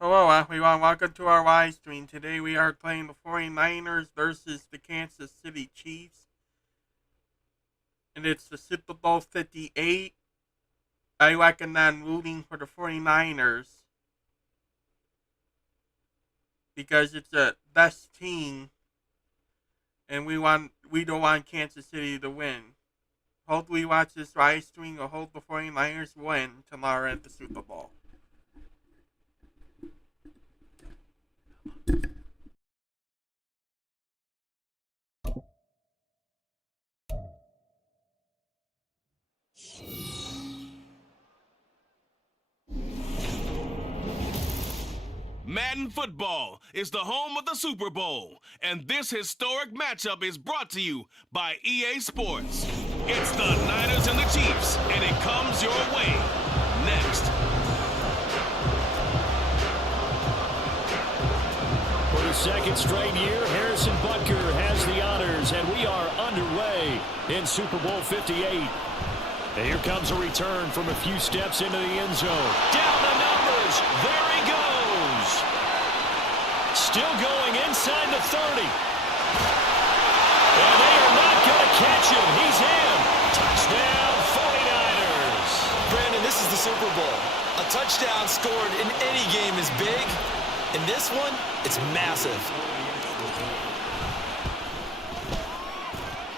Hello everyone, welcome to our live stream. Today we are playing the 49ers versus the Kansas City Chiefs. And it's the Super Bowl 58. I recommend rooting for the 49ers because it's the best team and we don't want Kansas City to win. Hopefully watch this live stream or hope the 49ers win tomorrow at the Super Bowl. Madden football is the home of the Super Bowl, and this historic matchup is brought to you by EA Sports. It's the Niners and the Chiefs, and it comes your way next. For the second straight year, Harrison Butker has the honors, and we are underway in Super Bowl 58. And here comes a return from a few steps into the end zone. Down the numbers. There he goes. Still going inside the 30. And they are not going to catch him. He's in. Touchdown, 49ers. Brandon, this is the Super Bowl. A touchdown scored in any game is big. In this one, it's massive.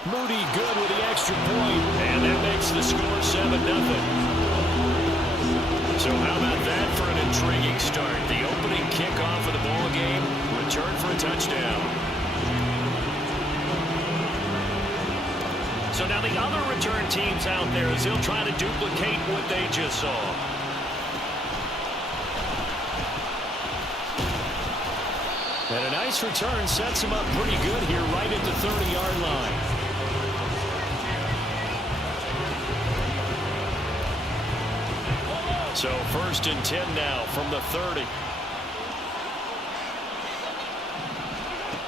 Moody good with the extra point, and that makes the score 7-0. So how about that for an intriguing start? The opening kickoff of the ball game, return for a touchdown. So now the other return teams out there as they'll try to duplicate what they just saw. And a nice return sets him up pretty good here right at the 30-yard line. So 1st and 10 now from the 30.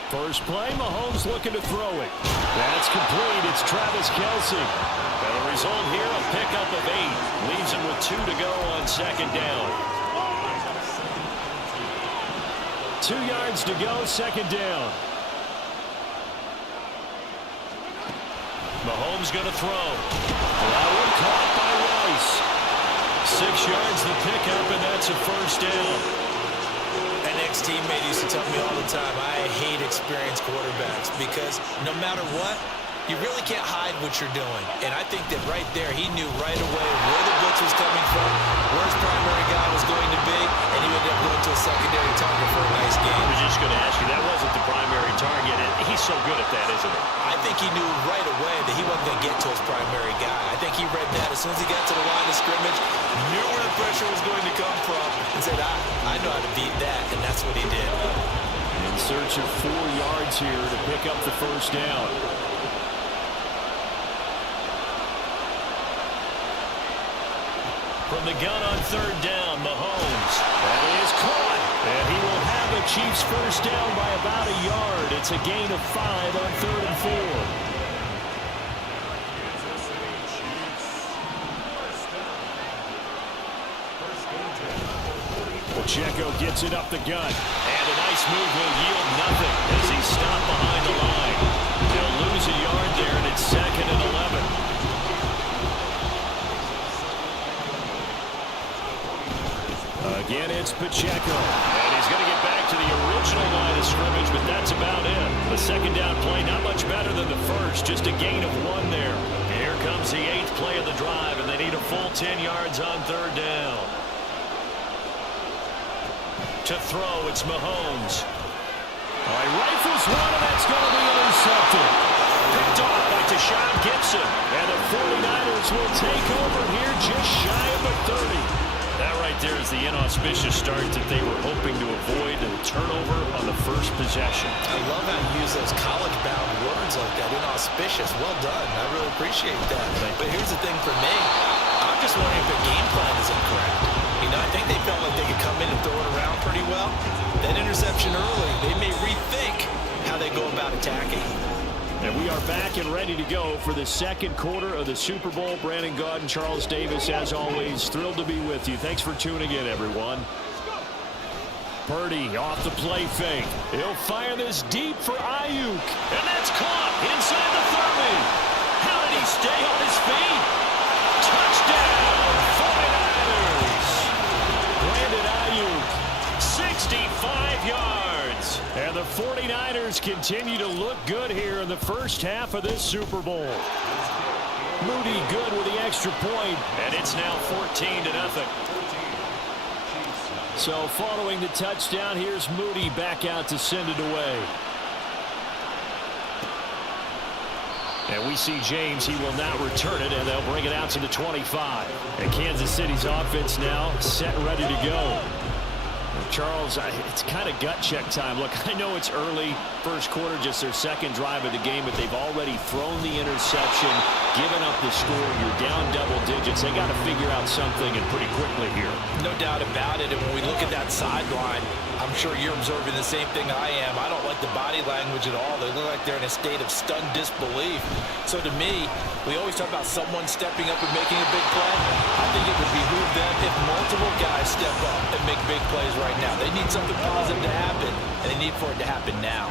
First play, Mahomes looking to throw it. That's complete. It's Travis Kelce. And the result here, a pickup of 8. Leaves him with 2 to go on 2nd down. 2 yards to go, 2nd down. Mahomes going to throw. That one caught by Rice. 6 yards the pickup, and that's a 1st down. An ex-teammate used to tell me all the time, I hate experienced quarterbacks because no matter what, you really can't hide what you're doing. And I think that right there, he knew right away where the blitz was coming from, where his primary guy was going to be, and he would end up going to a secondary target for a nice game. I was just going to ask you, that wasn't the primary target, and he's so good at that, isn't he? I think he knew right away that he wasn't going to get to his primary guy. I think he read that as soon as he got to the line of scrimmage, knew where the pressure was going to come from, and said, I know how to beat that, and that's what he did. In search of 4 yards here to pick up the 1st down. From the gun on 3rd down, Mahomes. That is caught. And he will have the Chiefs 1st down by about a yard. It's a gain of 5 on 3rd and 4. Pacheco gets it up the gut. And a nice move will yield nothing as he's stopped behind the line. They'll lose a yard there, and it's 2nd and 11. Again, it's Pacheco. And he's going to get back to the original line of scrimmage, but that's about it. The 2nd down play, not much better than the first, just a gain of 1 there. Here comes the 8th play of the drive, and they need a full 10 yards on 3rd down. To throw, it's Mahomes. All right, rifles one, and that's going to be intercepted. Picked off by Deshaun Gibson. And the 49ers will take over here just shy of the 30. That right there is the inauspicious start that they were hoping to avoid, and a turnover on the first possession. I love how you use those college-bound words like that, inauspicious. Well done. I really appreciate that. But here's the thing for me. I'm just wondering if their game plan is incorrect. You know, I think they felt like they could come in and throw it around pretty well. That interception early, they may rethink how they go about attacking. And we are back and ready to go for the 2nd quarter of the Super Bowl. Brandon Gaud and Charles Davis, as always, thrilled to be with you. Thanks for tuning in, everyone. Purdy off the play fake. He'll fire this deep for Ayuk. And that's caught inside the 30. How did he stay on his feet? Touchdown, 49ers. Brandon Ayuk, 65 yards. And the 49ers continue to look good here in the first half of this Super Bowl. Moody good with the extra point, and it's now 14-0. So following the touchdown, here's Moody back out to send it away. And we see James. He will not return it, and they'll bring it out to the 25. And Kansas City's offense now set and ready to go. Charles, it's kind of gut check time. Look, I know it's early, first quarter, just their second drive of the game, but they've already thrown the interception, given up the score. You're down double digits. They got to figure out something, and pretty quickly here. No doubt about it. And when we look at that sideline, I'm sure you're observing the same thing I am. I don't like the body language at all. They look like they're in a state of stunned disbelief. So to me, we always talk about someone stepping up and making a big play. I think it would behoove them if multiple guys step up and make big plays right now. They need something positive to happen, and they need for it to happen now.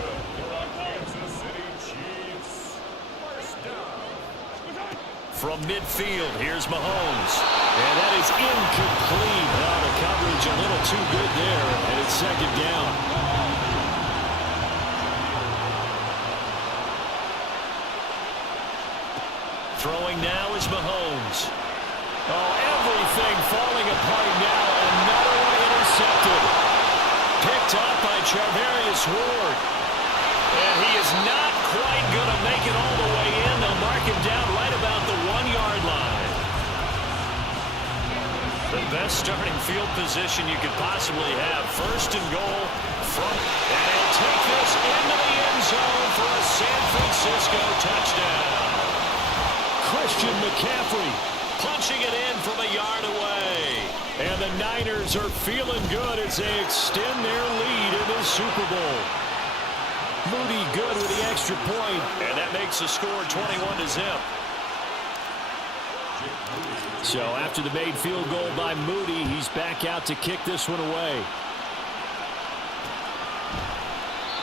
From midfield, here's Mahomes. And that is incomplete. Oh, the coverage a little too good there, and it's second down. Throwing now is Mahomes. Oh, everything falling apart now. Another one intercepted. Picked up by Charvarius Ward. And he is not quite going to make it all the way in. They'll mark him down right about the 1-yard line. The best starting field position you could possibly have. First and goal from. And he'll take this into the end zone for a San Francisco touchdown. Christian McCaffrey punching it in from a yard away. And the Niners are feeling good as they extend their lead in this Super Bowl. Moody good with the extra point, and that makes the score 21-0. So after the made field goal by Moody, he's back out to kick this one away.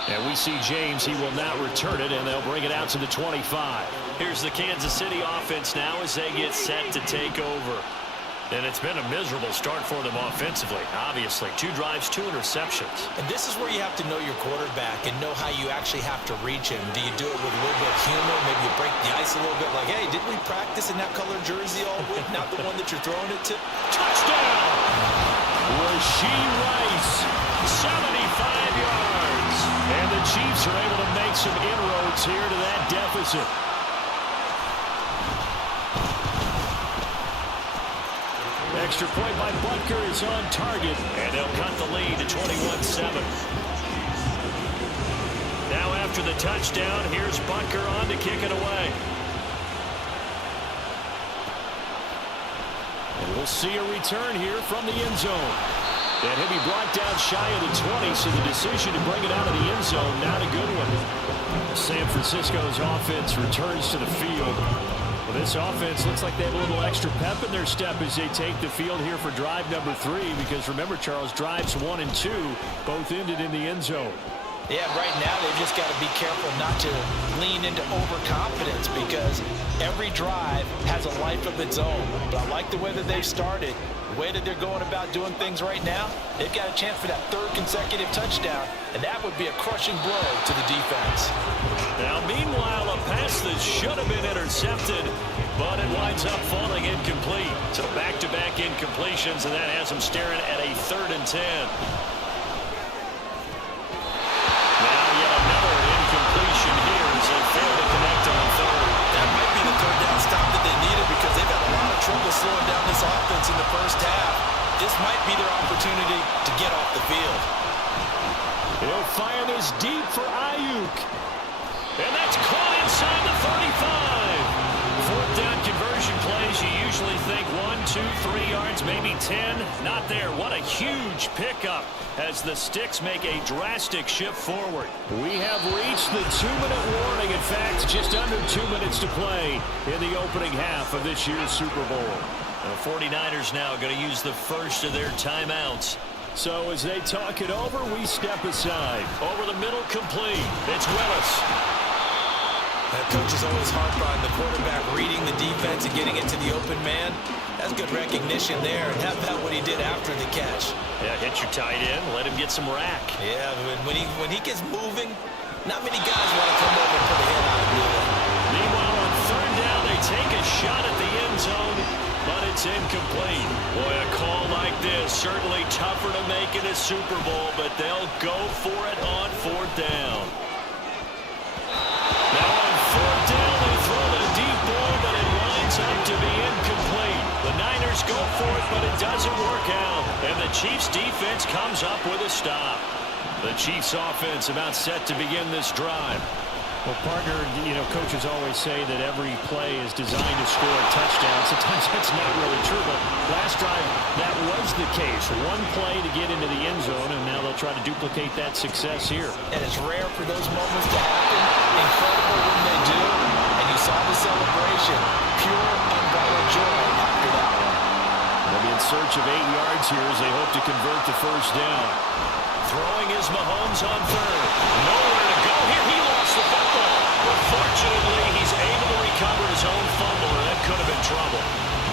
And we see James. He will not return it, and they'll bring it out to the 25. Here's the Kansas City offense now as they get set to take over. And it's been a miserable start for them offensively, obviously. 2 drives, 2 interceptions. And this is where you have to know your quarterback and know how you actually have to reach him. Do you do it with a little bit of humor? Maybe you break the ice a little bit like, hey, didn't we practice in that color jersey all week? Not the one that you're throwing it to. Touchdown! Rashee Rice, 75 yards. And the Chiefs are able to make some inroads here to that deficit. Extra point by Butker is on target, and they'll cut the lead to 21-7. Now after the touchdown, here's Butker on to kick it away. And we'll see a return here from the end zone. And he'll be brought down shy of the 20, so the decision to bring it out of the end zone, not a good one. San Francisco's offense returns to the field. Well, this offense looks like they have a little extra pep in their step as they take the field here for drive number 3, because remember, Charles, drives 1 and 2 both ended in the end zone. Yeah, right now they've just got to be careful not to lean into overconfidence, because every drive has a life of its own. But I like the way that they've started, the way that they're going about doing things right now. They've got a chance for that 3rd consecutive touchdown, and that would be a crushing blow to the defense. Now, meanwhile, a pass that should have been intercepted, but it winds up falling incomplete. So back-to-back incompletions, and that has them staring at a 3rd and 10. Now yet another incompletion here as they fail to connect on 3rd. That might be the 3rd down stop that they needed, because they've had a lot of trouble slowing down this offense in the first half. This might be their opportunity to get off the field. He'll fire this deep for Ayuk. And that's caught inside the 35. 4th down conversion plays, you usually think 1, 2, 3 yards, maybe 10. Not there. What a huge pickup as the Sticks make a drastic shift forward. We have reached the 2-minute warning. In fact, just under 2 minutes to play in the opening half of this year's Super Bowl. The 49ers now going to use the first of their timeouts. So as they talk it over, we step aside. Over the middle, complete. It's Willis. That coach is always harped on the quarterback reading the defense and getting into the open man. That's good recognition there, and how about what he did after the catch? Yeah, hit your tight end, let him get some rack. Yeah, when he gets moving, not many guys want to come over and put a hit on him. Meanwhile, on third down, they take a shot at the end zone, but it's incomplete. Boy, a call like this, certainly tougher to make in a Super Bowl, but they'll go for it on fourth down. Now on fourth down, they throw the deep ball, but it lines up to be incomplete. The Niners go for it, but it doesn't work out. And the Chiefs defense comes up with a stop. The Chiefs offense about set to begin this drive. Well, partner, coaches always say that every play is designed to score a touchdown. Sometimes that's not really true, but last drive, that was the case. One play to get into the end zone, and now they'll try to duplicate that success here. And it's rare for those moments to happen. Incredible when they do. And you saw the celebration. Pure, unbridled joy after that one. They'll be in search of 8 yards here as they hope to convert the first down. Throwing is Mahomes on third. Nowhere to go here. He lost the football. But fortunately, he's able to recover his own fumble, or that could have been trouble.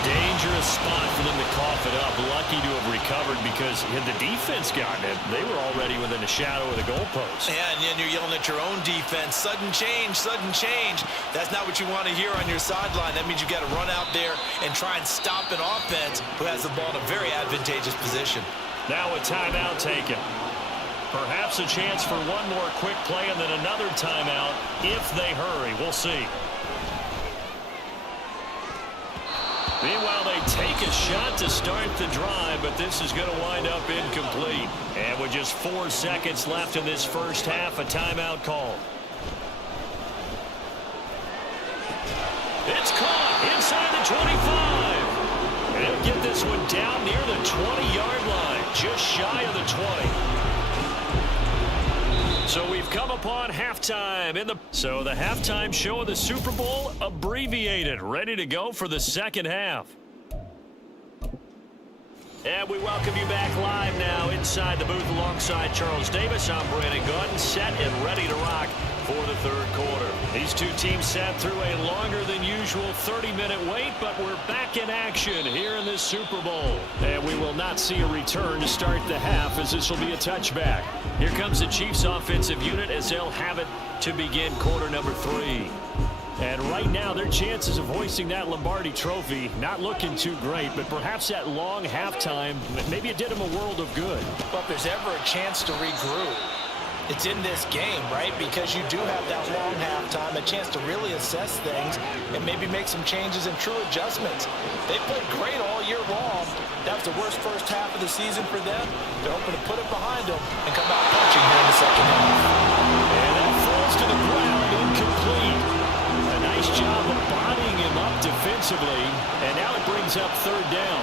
Dangerous spot for them to cough it up. Lucky to have recovered because had the defense gotten it, they were already within a shadow of the goalpost. Yeah, and then you're yelling at your own defense. Sudden change, sudden change. That's not what you want to hear on your sideline. That means you got to run out there and try and stop an offense who has the ball in a very advantageous position. Now a timeout taken. Perhaps a chance for one more quick play and then another timeout if they hurry. We'll see. Meanwhile, they take a shot to start the drive, but this is going to wind up incomplete. And with just 4 seconds left in this first half, a timeout call. It's caught inside the 25. And they'll get this one down near the 20-yard line, just shy of the 20. So we've come upon halftime So the halftime show of the Super Bowl abbreviated, ready to go for the second half. And we welcome you back live now inside the booth alongside Charles Davis. I'm Brandon Gordon, set and ready to rock for the third quarter. These two teams sat through a longer than usual 30-minute wait, but we're back in action here in this Super Bowl. And we will not see a return to start the half, as this will be a touchback. Here comes the Chiefs offensive unit as they'll have it to begin quarter number 3. And right now, their chances of hoisting that Lombardi trophy not looking too great, but perhaps that long halftime, maybe it did them a world of good. Well, if there's ever a chance to regroup, it's in this game, right? Because you do have that long halftime, a chance to really assess things and maybe make some changes and true adjustments. They played great all year long. That was the worst first half of the season for them. They're hoping to put it behind them and come out punching here in the second half. And that falls to the ground, incomplete. A nice job of bodying him up defensively, and now it brings up third down.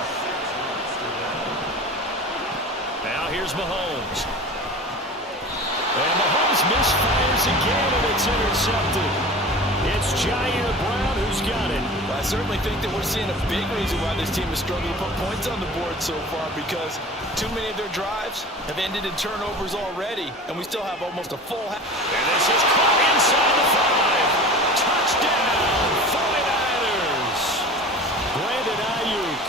Now here's Mahomes. And Mahomes misfires again, and it's intercepted. It's Jair Brown who's got it. Well, I certainly think that we're seeing a big reason why this team is struggling to put points on the board so far, because too many of their drives have ended in turnovers already, and we still have almost a full half. And this is caught inside the 5. Touchdown, 49ers. Brandon Ayuk,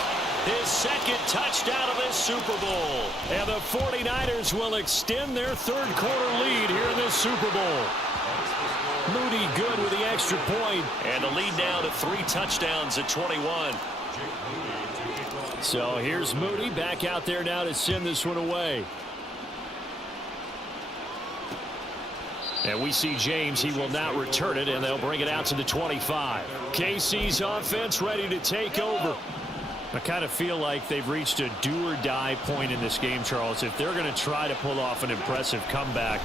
his second touchdown of this Super Bowl. And the 49ers will extend their third quarter lead here in this Super Bowl. Moody good with the extra point, and the lead now to 3 touchdowns at 21. So here's Moody back out there now to send this one away. And we see James, he will not return it, and they'll bring it out to the 25. KC's offense ready to take over. I kind of feel like they've reached a do-or-die point in this game, Charles. If they're going to try to pull off an impressive comeback,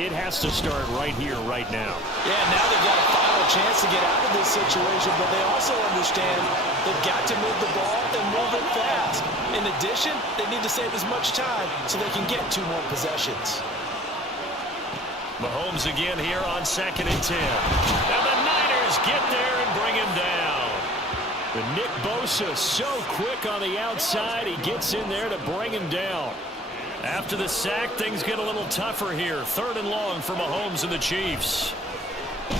it has to start right here, right now. Yeah, now they've got a final chance to get out of this situation, but they also understand they've got to move the ball and move it fast. In addition, they need to save as much time so they can get 2 more possessions. Mahomes again here on 2nd and 10. And the Niners get there and bring him down. But Nick Bosa so quick on the outside, he gets in there to bring him down. After the sack, things get a little tougher here. 3rd and long for Mahomes and the Chiefs. A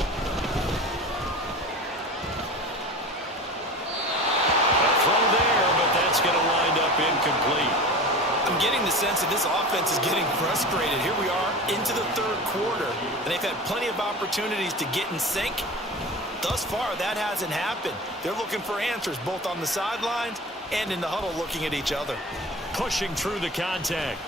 throw there, but that's going to wind up incomplete. I'm getting the sense that this offense is getting frustrated. Here we are into the 3rd quarter, and they've had plenty of opportunities to get in sync. Thus far, that hasn't happened. They're looking for answers both on the sidelines and in the huddle looking at each other. Pushing through the contact.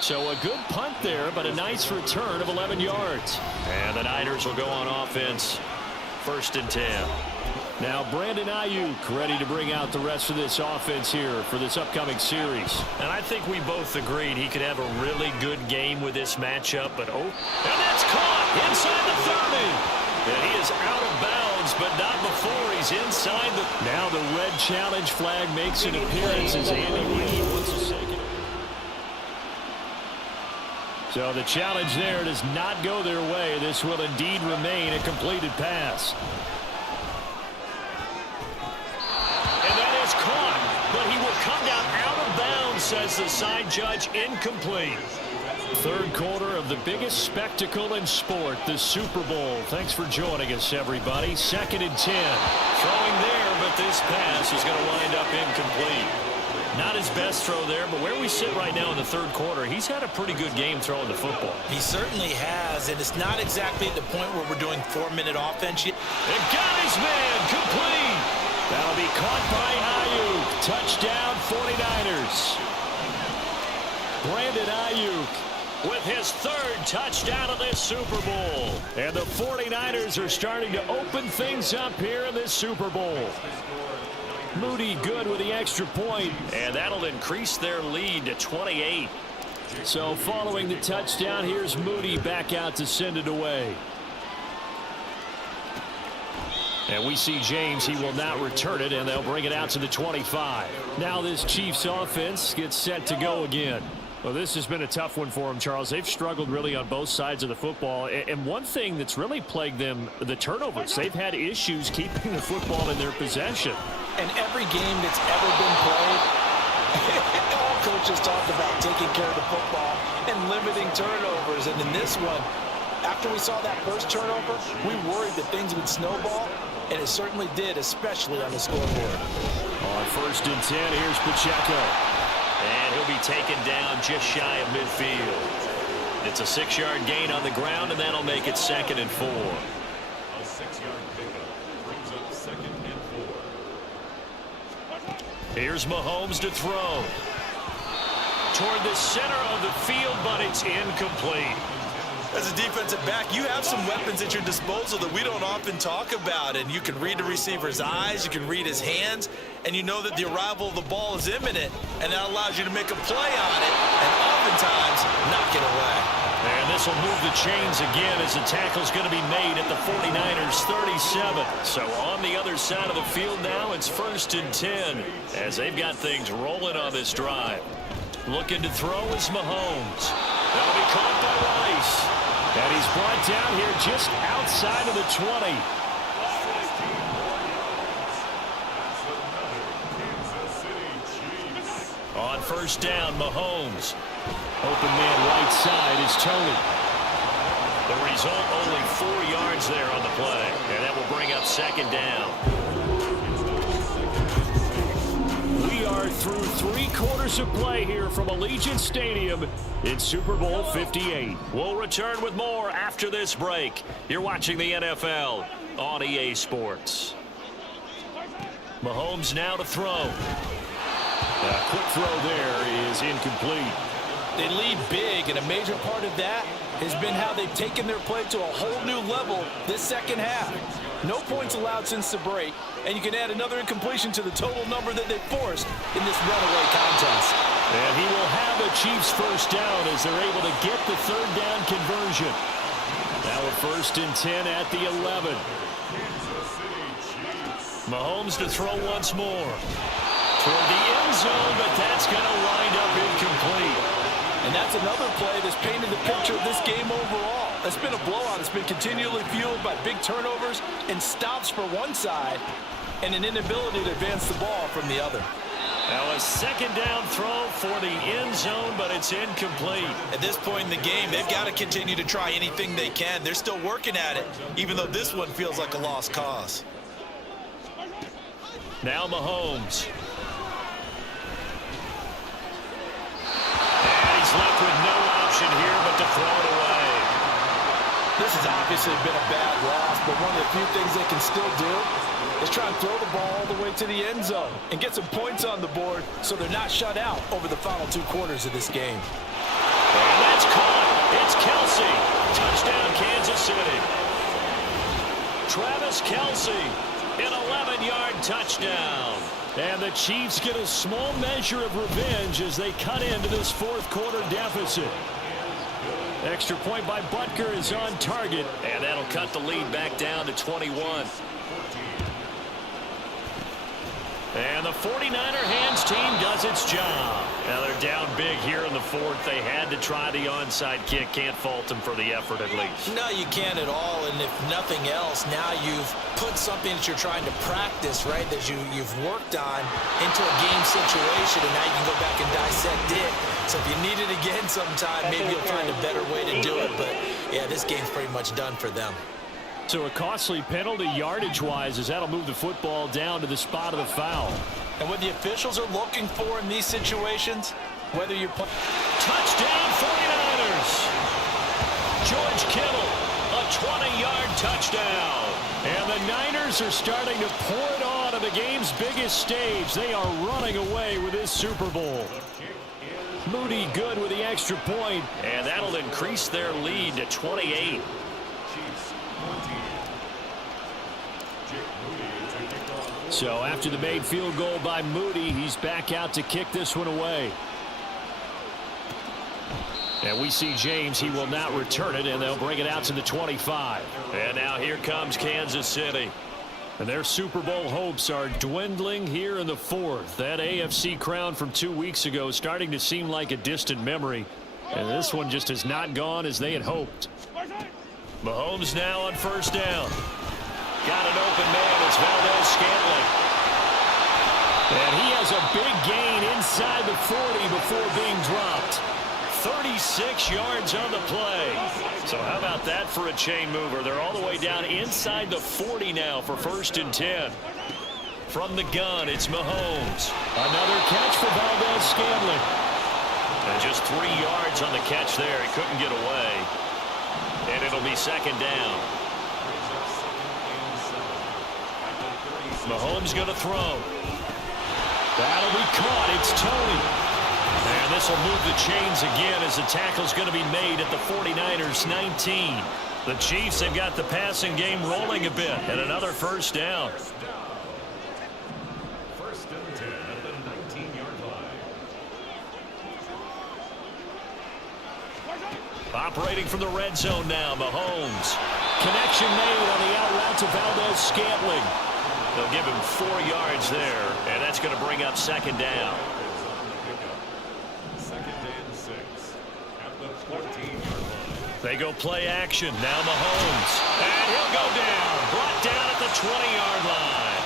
So a good punt there, but a nice return of 11 yards. And the Niners will go on offense. 1st and 10. Now Brandon Ayuk ready to bring out the rest of this offense here for this upcoming series. And I think we both agreed he could have a really good game with this matchup. But and that's caught inside the 30. And he is out of bounds, but not before he's inside the... Now the red challenge flag makes an appearance as Andy Reid wants a second. So the challenge there does not go their way. This will indeed remain a completed pass. And that is caught, but he will come down out of bounds, says the side judge. Incomplete. 3rd quarter of the biggest spectacle in sport, the Super Bowl. Thanks for joining us, everybody. 2nd and 10. Throwing there, but this pass is going to wind up incomplete. Not his best throw there, but where we sit right now in the 3rd quarter, he's had a pretty good game throwing the football. He certainly has, and it's not exactly at the point where we're doing 4-minute offense yet. They've got his man complete. That'll be caught by Ayuk. Touchdown 49ers. Brandon Ayuk with his 3rd touchdown of this Super Bowl. And the 49ers are starting to open things up here in this Super Bowl. Moody good with the extra point, and that'll increase their lead to 28. So following the touchdown, here's Moody back out to send it away. And we see James, he will not return it, and they'll bring it out to the 25. Now this Chiefs offense gets set to go again. Well, this has been a tough one for them, Charles. They've struggled really on both sides of the football. And one thing that's really plagued them, the turnovers. They've had issues keeping the football in their possession. And every game that's ever been played, all coaches talk about taking care of the football and limiting turnovers. And in this one, after we saw that first turnover, we worried that things would snowball, and it certainly did, especially on the scoreboard. On 1st and 10, here's Pacheco. And he'll be taken down just shy of midfield. It's a 6-yard gain on the ground, and that'll make it 2nd and 4. A 6-yard pickup brings up 2nd and 4. Here's Mahomes to throw. Toward the center of the field, but it's incomplete. As a defensive back, you have some weapons at your disposal that we don't often talk about, and you can read the receiver's eyes, you can read his hands, and you know that the arrival of the ball is imminent, and that allows you to make a play on it and oftentimes knock it away. And this will move the chains again as the tackle's going to be made at the 49ers 37. So on the other side of the field now, it's 1st and 10 as they've got things rolling on this drive. Looking to throw is Mahomes. That'll be caught by Rice. And he's brought down here just outside of the 20. On 1st down, Mahomes. Open man right side is Tony. The result, only 4 yards there on the play. And that will bring up 2nd down. We are through 3 quarters of play here from Allegiant Stadium in Super Bowl 58. We'll return with more after this break. You're watching the NFL on EA Sports. Mahomes now to throw. A quick throw there is incomplete. They lead big, and a major part of that has been how they've taken their play to a whole new level this second half. No points allowed since the break, and you can add another incompletion to the total number that they forced in this runaway contest. And he will have the Chiefs 1st down as they're able to get the 3rd down conversion. Now a 1st and 10 at the 11. Mahomes to throw once more. Toward the end zone, but that's going to wind up incomplete. And that's another play that's painted the picture of this game overall. That's been a blowout. It's been continually fueled by big turnovers and stops for one side and an inability to advance the ball from the other. Now a second down throw for the end zone, but it's incomplete. At this point in the game, they've got to continue to try anything they can. They're still working at it, even though this one feels like a lost cause. Now Mahomes. And he's left with no option here but to throw it away. This has obviously been a bad loss, but one of the few things they can still do is try and throw the ball all the way to the end zone and get some points on the board so they're not shut out over the final 2 quarters of this game. And that's caught. It's Kelsey. Touchdown, Kansas City. Travis Kelsey, an 11-yard touchdown. And the Chiefs get a small measure of revenge as they cut into this 4th quarter deficit. Extra point by Butker is on target, and that'll cut the lead back down to 21. And the 49er hands team does its job. Now they're down big here in the 4th. They had to try the onside kick. Can't fault them for the effort at least. No, you can't at all. And if nothing else, now you've put something that you're trying to practice, right, that you've worked on into a game situation, and now you can go back and dissect it. So if you need it again sometime, maybe you'll find a better way to do it. But, yeah, this game's pretty much done for them. So a costly penalty yardage-wise as that'll move the football down to the spot of the foul. And what the officials are looking for in these situations, whether you're playing... Touchdown 49ers! George Kittle, a 20-yard touchdown. And the Niners are starting to pour it on the game's biggest stage. They are running away with this Super Bowl. Moody good with the extra point, and that'll increase their lead to 28. So after the made field goal by Moody, he's back out to kick this one away. And we see James. He will not return it, and they'll bring it out to the 25. And now here comes Kansas City. And their Super Bowl hopes are dwindling here in the 4th. That AFC crown from 2 weeks ago is starting to seem like a distant memory. And this one just has not gone as they had hoped. Mahomes now on 1st down. Got an open man. It's Valdez-Scantling. And he has a big gain inside the 40 before being dropped. 36 yards on the play. So how about that for a chain mover? They're all the way down inside the 40 now for 1st and 10. From the gun, it's Mahomes. Another catch for Valdez-Scantling. And just 3 yards on the catch there. He couldn't get away. And it'll be 2nd down. Mahomes going to throw. That'll be caught. It's Tony. And this will move the chains again as the tackle's going to be made at the 49ers 19. The Chiefs have got the passing game rolling a bit, and another 1st down. 1st and 10 at the 19-yard line. Operating from the red zone now, Mahomes. Connection made on the out route to Valdez-Scantling. They'll give him 4 yards there, and that's going to bring up 2nd down. 2nd and 6 at the 14-yard line. They go play action. Now Mahomes. And he'll go down. Brought down at the 20-yard line.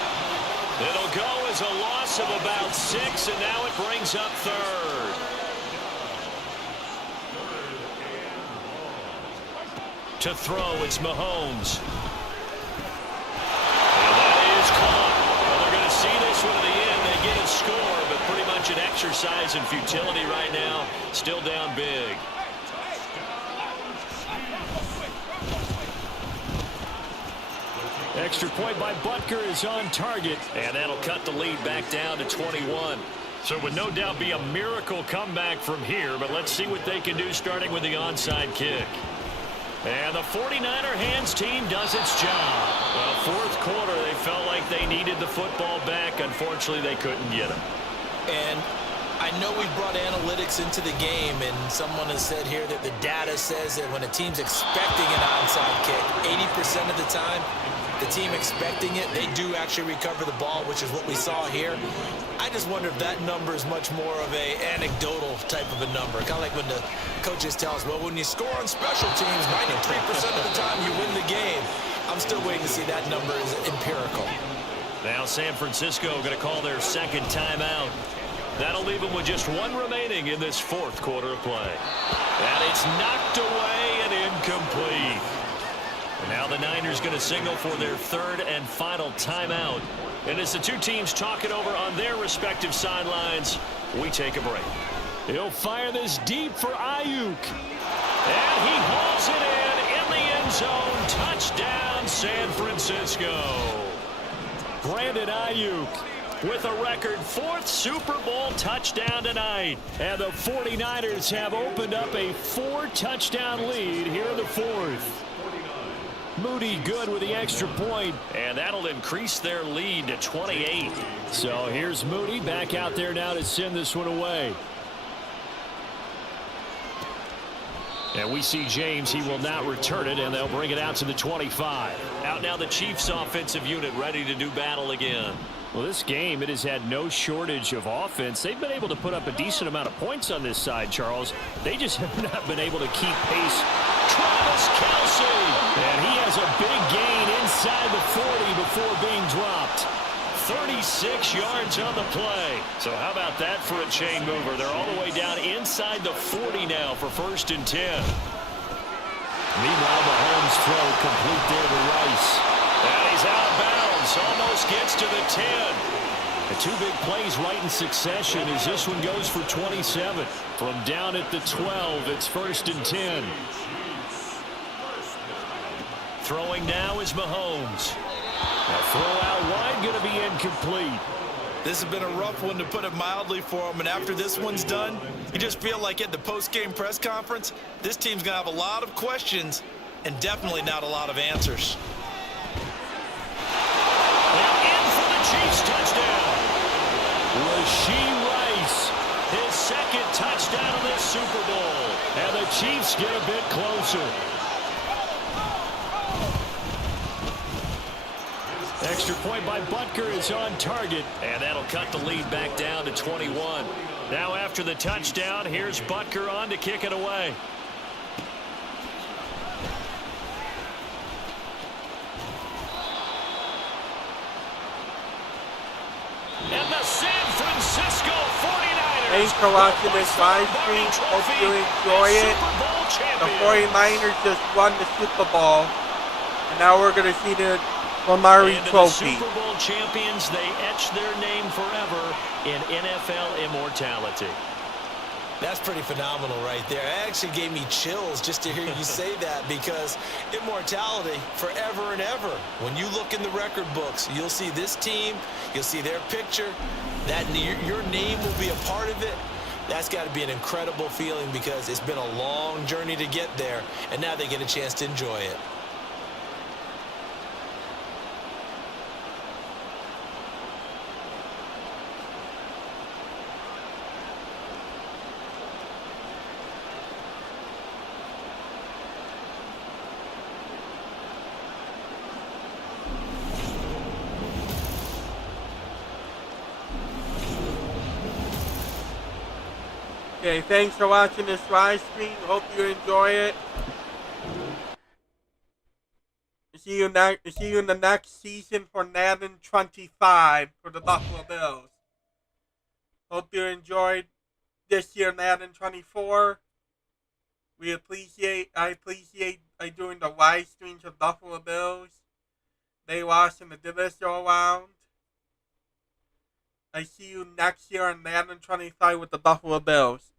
It'll go as a loss of about 6, and now it brings up 3rd. To throw, it's Mahomes. Well, they're going to see this one to the end. They get a score, but pretty much an exercise in futility right now. Still down big. Extra point by Butker is on target, and that'll cut the lead back down to 21. So it would no doubt be a miracle comeback from here, but let's see what they can do starting with the onside kick. And the 49er hands team does its job. Well, 4th quarter, they felt like they needed the football back. Unfortunately, they couldn't get it. And I know we brought analytics into the game, and someone has said here that the data says that when a team's expecting an onside kick, 80% of the time, the team expecting it, they do actually recover the ball, which is what we saw here. I just wonder if that number is much more of a anecdotal type of a number. Kind of like when the coaches tell us, well, when you score on special teams, 93% of the time you win the game. I'm still waiting to see that number is empirical. Now San Francisco going to call their 2nd timeout. That'll leave them with just one remaining in this fourth quarter of play. And it's knocked away and incomplete. And now the Niners going to signal for their third and final timeout. And as the two teams talk it over on their respective sidelines, we take a break. He'll fire this deep for Ayuk. And he hauls it in the end zone. Touchdown, San Francisco. Brandon Ayuk with a record fourth Super Bowl touchdown tonight. And the 49ers have opened up a 4-touchdown lead here in the fourth. Moody good with the extra point, and that'll increase their lead to 28. So here's Moody back out there now to send this one away. And we see James. He will not return it, and they'll bring it out to the 25. Out now the Chiefs offensive unit ready to do battle again. Well, this game, it has had no shortage of offense. They've been able to put up a decent amount of points on this side, Charles. They just have not been able to keep pace. Travis Kelce, and he has a big gain inside the 40 before being dropped. 36 yards on the play. So how about that for a chain mover? They're all the way down inside the 40 now for 1st and 10. Meanwhile, Mahomes throw complete there to Rice. And he's out of bounds. Almost gets to the 10. The two big plays right in succession as this one goes for 27. From down at the 12, it's 1st and 10. Throwing now is Mahomes. A throw out wide, going to be incomplete. This has been a rough one, to put it mildly, for him. And after this one's done, you just feel like at the post-game press conference, this team's going to have a lot of questions and definitely not a lot of answers. And in for the Chiefs touchdown. Rashee Rice, his second touchdown of this Super Bowl. And the Chiefs get a bit closer. Extra point by Butker is on target. And that'll cut the lead back down to 21. Now after the touchdown, here's Butker on to kick it away. And the San Francisco 49ers. Thanks for watching this live stream. Hope you enjoy it. The 49ers just won the Super Bowl. And now we're going to see the Lombardi Trophy. The Super Bowl champions, they etch their name forever in NFL immortality. That's pretty phenomenal right there. It actually gave me chills just to hear you say that, because immortality forever and ever. When you look in the record books, you'll see this team, you'll see their picture, that your name will be a part of it. That's got to be an incredible feeling, because it's been a long journey to get there, and now they get a chance to enjoy it. Okay, thanks for watching this live stream. Hope you enjoy it. See you in the next season for Madden 25 for the Buffalo Bills. Hope you enjoyed this year Madden 24. I appreciate doing the live streams of Buffalo Bills. They lost in the divisional round. I see you next year on Madden 25 with the Buffalo Bills.